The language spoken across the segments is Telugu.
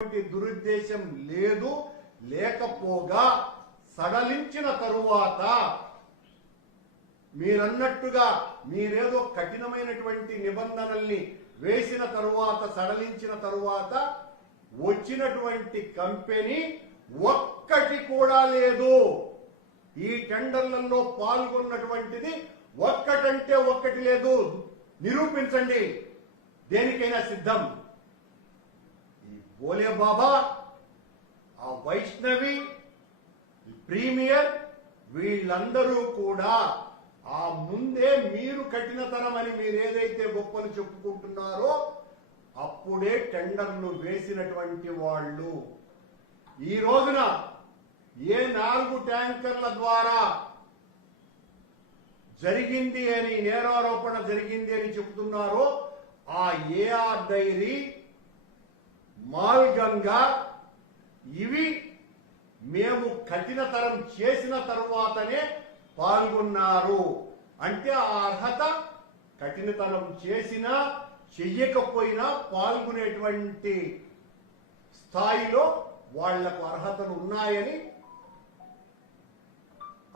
దురుద్దేశం లేదు. లేకపోగా సడలించిన తరువాత మీరన్నట్టుగా మీరేదో కఠినమైనటువంటి నిబంధనల్ని వేసిన తరువాత సడలించిన తరువాత వచ్చినటువంటి కంపెనీ ఒక్కటి కూడా లేదు. ఈ టెండర్లలో పాల్గొన్నటువంటిది ఒక్కటంటే ఒక్కటి లేదు. నిరూపించండి, దేనికైనా సిద్ధం. ఈ బోలే బాబా, ఆ వైష్ణవి, ప్రీమియర్ వీళ్ళందరూ కూడా ఆ ముందే మీరు కఠినతనం అని మీరు ఏదైతే గొప్పలు చెప్పుకుంటున్నారో అప్పుడే టెండర్లు వేసినటువంటి వాళ్ళు. ఈ రోజున ఏ 4 ట్యాంకర్ల ద్వారా జరిగింది అని నేరారోపణ జరిగింది అని చెబుతున్నారో ఆ ఏఆర్ డైరీ, మాల్గంగా ఇవి మేము కఠినతరం చేసిన తరువాతనే పాల్గొన్నారు. అంటే ఆ అర్హత కఠినతరం చేసినా చెయ్యకపోయినా పాల్గొనేటువంటి స్థాయిలో వాళ్లకు అర్హతలు ఉన్నాయని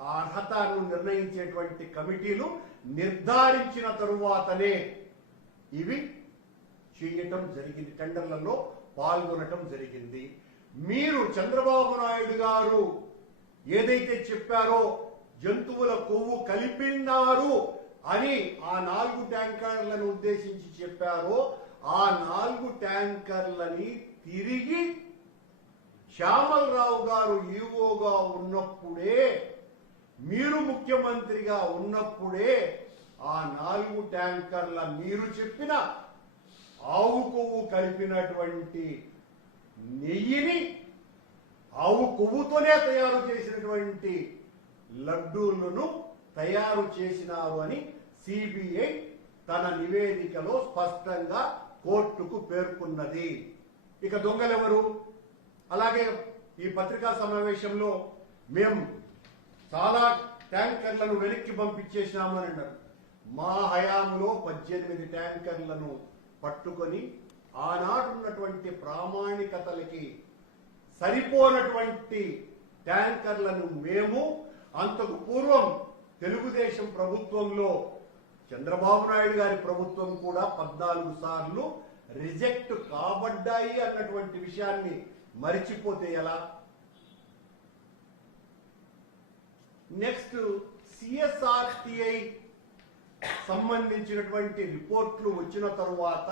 ఆ అర్హతను నిర్ణయించేటువంటి కమిటీలు నిర్ధారించిన తరువాతనే ఇవి చేయటం జరిగింది, టెండర్లలో పాల్గొనటం జరిగింది. మీరు చంద్రబాబు నాయుడు గారు ఏదైతే చెప్పారో జంతువుల కొవ్వు కలిపినారు అని ఆ 4 ట్యాంకర్లను ఉద్దేశించి చెప్పారో ఆ 4 ట్యాంకర్లని తిరిగి శ్యామలరావు గారు ఈవోగా ఉన్నప్పుడే, మీరు ముఖ్యమంత్రిగా ఉన్నప్పుడే ఆ 4 ట్యాంకర్ల మీరు చెప్పిన ఆవు కొవ్వు కలిపినటువంటి నెయ్యిని ఆవు కొవ్వుతోనే తయారు చేసినటువంటి లడ్డూలను తయారు చేసినారు అని సిబిఐ తన నివేదికలో స్పష్టంగా కోర్టుకు పేర్కొన్నది. ఇక దొంగలెవరు? అలాగే ఈ పత్రికా సమావేశంలో మేము చాలా ట్యాంకర్లను వెనక్కి పంపించేసినామని అన్నారు. మా హయాంలో 18 ట్యాంకర్లను పట్టుకొని ఆనాడున్నటువంటి ప్రామాణికతలకి సరిపోనటువంటి ట్యాంకర్లను మేము అంతకు పూర్వం తెలుగుదేశం ప్రభుత్వంలో చంద్రబాబు నాయుడు గారి ప్రభుత్వం కూడా 14 సార్లు రిజెక్ట్ కాబడ్డాయి అన్నటువంటి విషయాన్ని మరిచిపోతే ఎలా? నెక్స్ట్ సిఎస్ఆర్టిఐ సంబంధించినటువంటి రిపోర్ట్లు వచ్చిన తరువాత